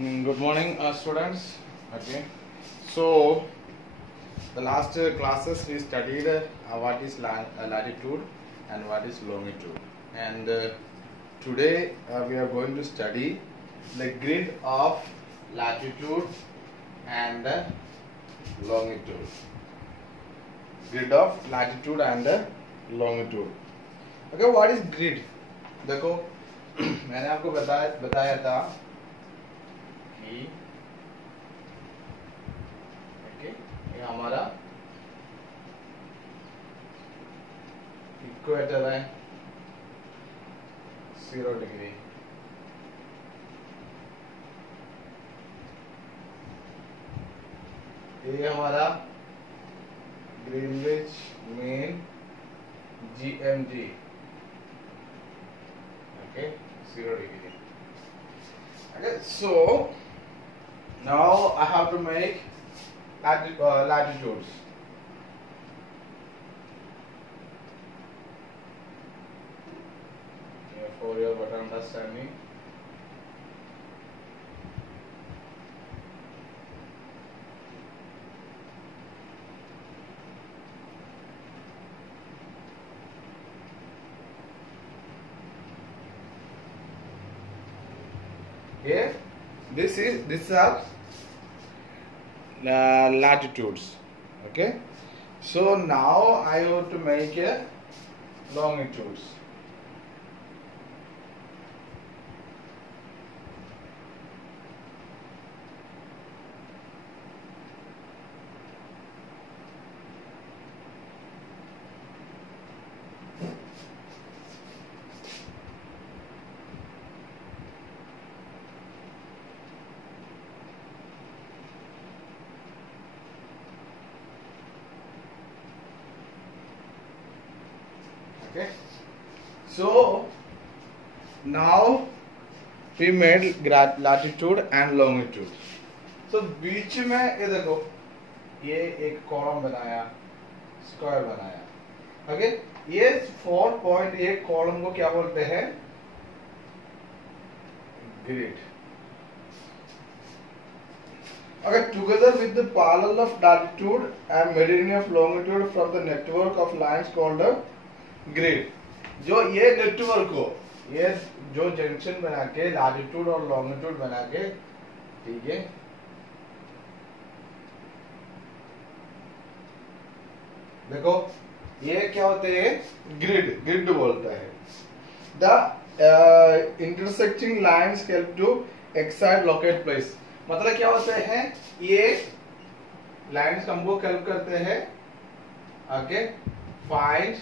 Good morning, students. Okay, so the last classes we studied what is latitude and what is longitude, and today we are going to study the grid of latitude and longitude. Grid of latitude and longitude. Okay, what is grid? देखो मैंने आपको बताया था कि ये हमारा equator है 0 degree, ये हमारा Greenwich mean GMT, okay, 0 degree. Okay, so now I have to make latitudes. For your better understanding, okay, these are latitudes. Okay, so now I have to make a longitudes. Okay, so now we made latitude and longitude. So बीच में ये देखो, ये एक column बनाया, square बनाया. Okay, ये 4.8 column को क्या बोलते हैं? Grid. Okay, together with the parallel of latitude and meridian of longitude from the network of lines called a grid. जो ये नेटवर्क को, ये जो जंक्शन बना के लैटिट्यूड और लॉन्गिट्यूड बना के, ठीक है, देखो ये क्या होते हैं? ग्रिड बोलता है. The intersecting lines help to excite locate place. मतलब क्या होते हैं? ये लाइंस हमको हेल्प करते हैं. Okay, find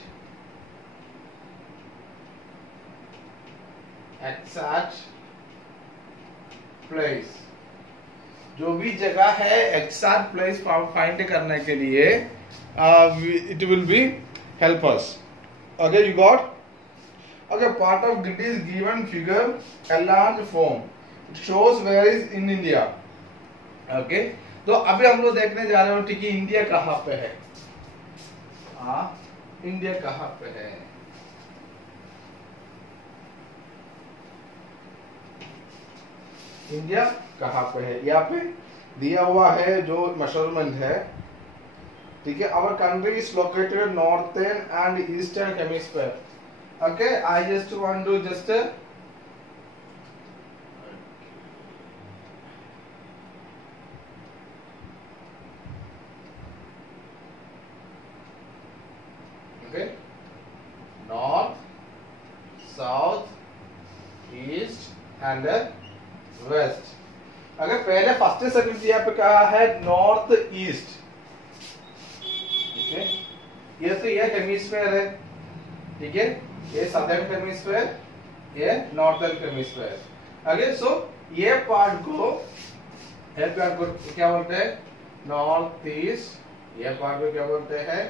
exact place. जो भी जगह है एक्सैक्ट प्लेस फाइंड करने के लिए it will be help us. Okay, you got? Okay, part of grid is given figure a large form. It shows where is in India. Okay, तो अभी हम लोग देखने जा रहे हो, ठीक है, इंडिया कहाँ पे है? इंडिया कहाँ पे है? इंडिया कहाँ पे है? यहाँ पे दिया हुआ है जो मेजरमेंट है, ठीक है. Our country is located northern and eastern hemisphere. Okay, I just want to just okay, north, south, east and west. अगर पहले फर्स्ट सेकंड यहाँ पे कहा है नॉर्थ ईस्ट, ठीक है, ये तो ये हेमिस्फीयर है, ठीक है, ये सदर्न हेमिस्फीयर, ये नॉर्थर्न हेमिस्फीयर. ओके, सो ये पार्ट को क्या बोलते हैं? North east. ये पार्ट को क्या बोलते हैं?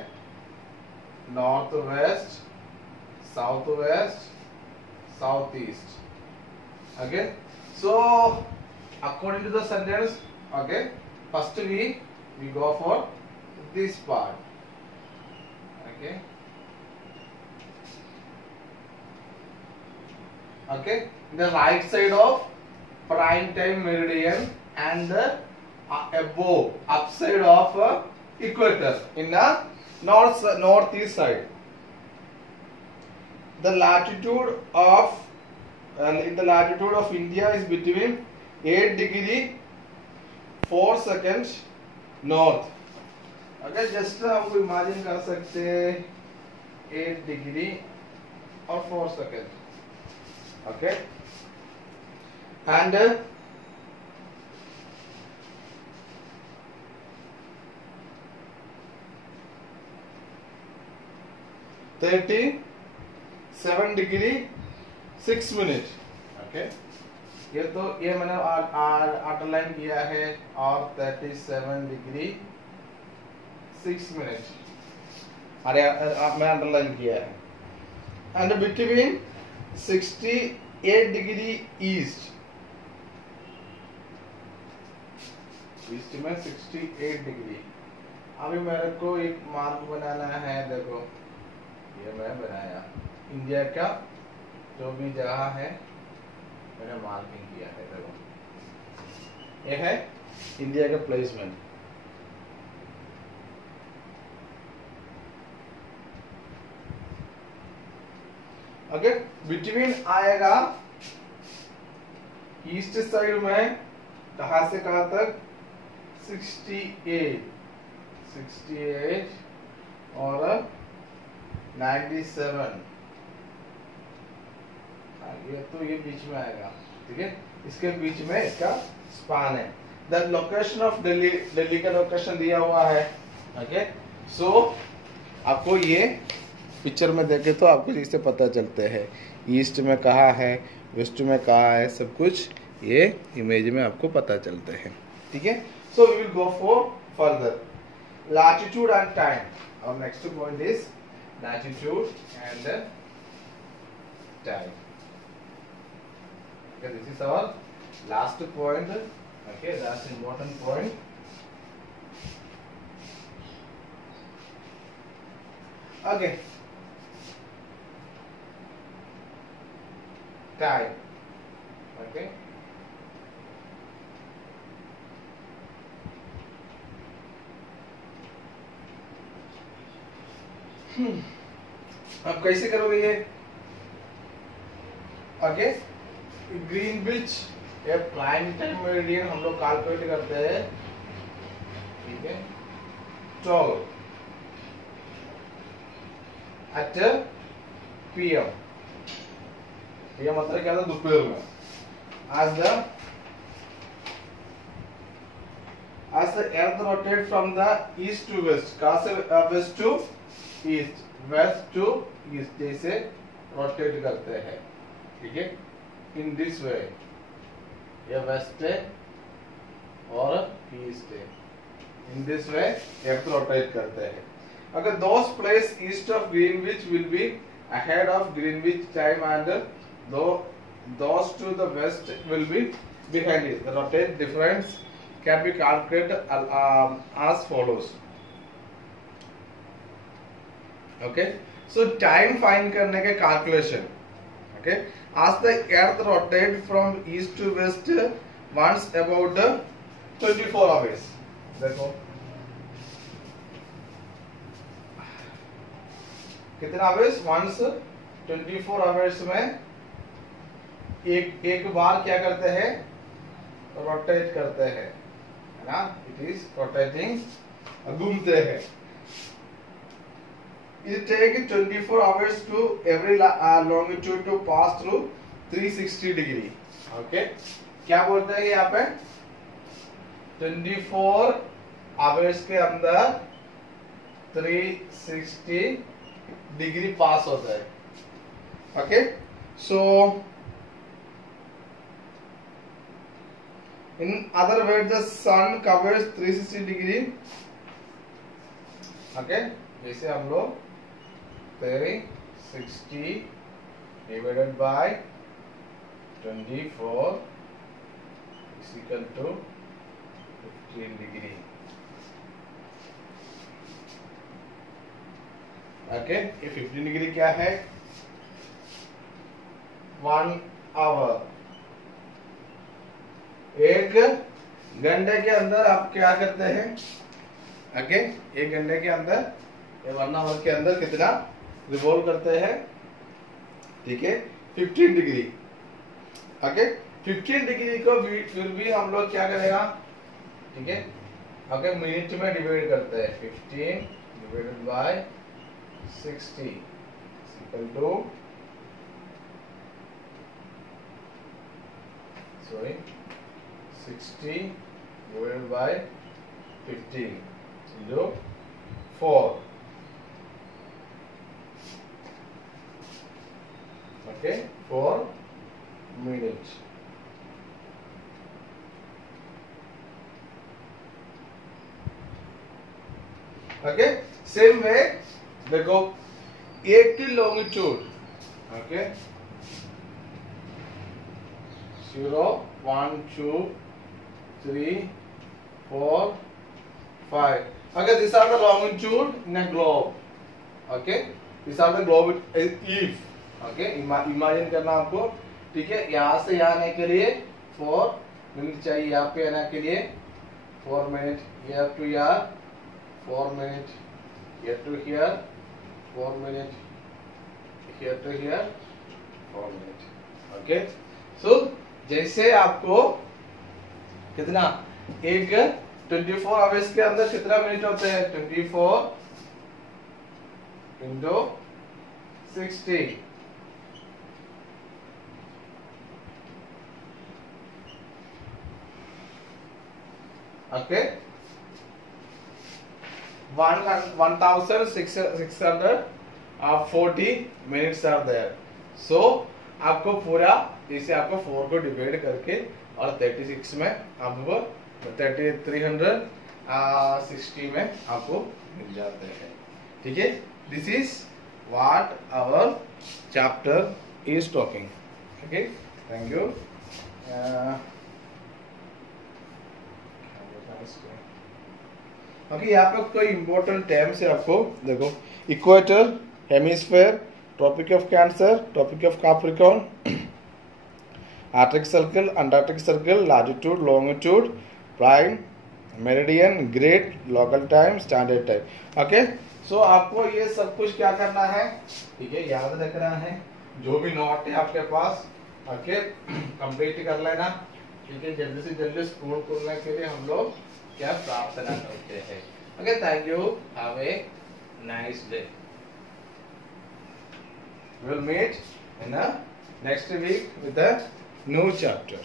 North west, south west, south east. Okay, so according to the sentence, okay, first we go for this part. Okay, okay, the right side of prime time meridian and the above upside of equator in the northeast side. The latitude of in the latitude of India is between 8 degree 4 seconds north. अगर just हम imagine कर सकते हैं 8 degree और 4 second, okay, and 37 degree 6 minute, okay. ये मैंने underline किया है, और 37 डिग्री 6 मिनट अरे मैं अंडरलाइन किया है, एंड बिटवीन 68 डिग्री ईस्ट में 68 डिग्री। अभी मेरे को एक मार्क बनाना है, देखो ये मैं बनाया, इंडिया का जो भी जगह है मैंने मार्किंग किया है, देखो ये है इंडिया का प्लेसमेंट। ओके, बिटवीन आएगा ईस्ट साइड में कहां से कहां तक 68 और 97, ये बीच में आएगा, ठीक है, इसके बीच में इसका स्पान है। द लोकेशन ऑफ दिल्ली का लोकेशन दिया हुआ है, ओके। सो आपको ये पिक्चर में देखे तो आपको इससे पता चलते हैं ईस्ट में कहाँ है, वेस्ट में कहाँ है, सब कुछ ये इमेज में आपको पता चलते हैं, ठीक है। So we will go for further latitude and time. और next point is latitude and time. Okay, this is our last point. Okay, that's important point. Okay, time. Okay, अब कैसे करोगे ये? ओके, ग्रीनविच या प्राइम टाइम मेरिडियन हम लोग calculate करते हैं, ठीक है, 12 at PM। ये मतलब क्या था, दोपहर में। as the earth rotates from the east to west, कहाँ से west to east, west to east जैसे रोटेट करते हैं, ठीक है, इन दिस वे, ये वेस्ट है और ईस्ट है, in this way earth rotate करते हैं। अगर those place east of Greenwich will be ahead of Greenwich time and those to the west will be behind it. The rotate difference can be calculated as follows। Okay, so time find करने के calculation, okay, as the earth rotates from east to west once about 24 hours। देखो कितना hours, once 24 hours में एक बार क्या करते हैं, rotate करते हैं, है ना, इट इज रोटेटिंग, घूमते हैं। It takes 24 hours to every longitude to pass through 360 degree। Okay, क्या बोलते हैं यहाँ पे, 24 आवर्स के अंदर 360 डिग्री पास होता है। Okay, so in other words the sun covers 360 degree. Okay, जैसे हम लोग 360 divided by 24 is equal to 15 degree। Okay, ये 15 डिग्री क्या है, 1 hour, एक घंटे के अंदर आप क्या करते हैं? ओके, एक घंटे के अंदर 1 आवर के अंदर कितना रिवॉल्व करते हैं? ठीक है, 15 डिग्री। ओके, 15 डिग्री को फिर भी हम लोग क्या करेगा? ठीक है, ओके, मिनट में डिवाइड करते हैं। 15 divided by 60 equal to 60 divided by 15 4. Okay, 4 minutes. Okay, same way देखो एक की longitude, okay, 0 1 2 3 4 5. Okay, these are the longitude in a globe. Okay, these are the globe if. Okay, imagine करना आपको, ठीक है। यहाँ से यहाँ आने के लिए 4 मिनट चाहिए, यहाँ पे आने के लिए 4 minute, here to here 4 minute, here to here 4 minute, here to here 4 minute. Okay, so जैसे आपको कितना एक 24 आवर्स के अंदर कितना मिनट होते हैं? 24 into 60, okay, 1640 minutes are there. So आपको पूरा इसे आपको 4 को डिवाइड करके और 36 में आपको 360 में आपको मिल जाते हैं। ठीक है, this is what our chapter is talking. Okay, thank you. Okay, यहाँ पे कोई इंपॉर्टेंट टर्म्स है आपको, देखो, equator, hemisphere, tropic of cancer, tropic of capricorn, arctic circle, antarctic circle, latitude, longitude, prime, meridian, grid, local time, standard time. Okay, so आपको ये सब कुछ क्या करना है? ठीक है, याद रखना है। जो भी नोट है आपके पास, ओके, कंप्लीट कर लेना। ठीक है, जल्दी से जल्दी स्कूल खोलने के लिए हम लोग क्या प्रार्थना करते हैं। Okay, thank you, have a nice day. We'll meet in the next week with a new chapter.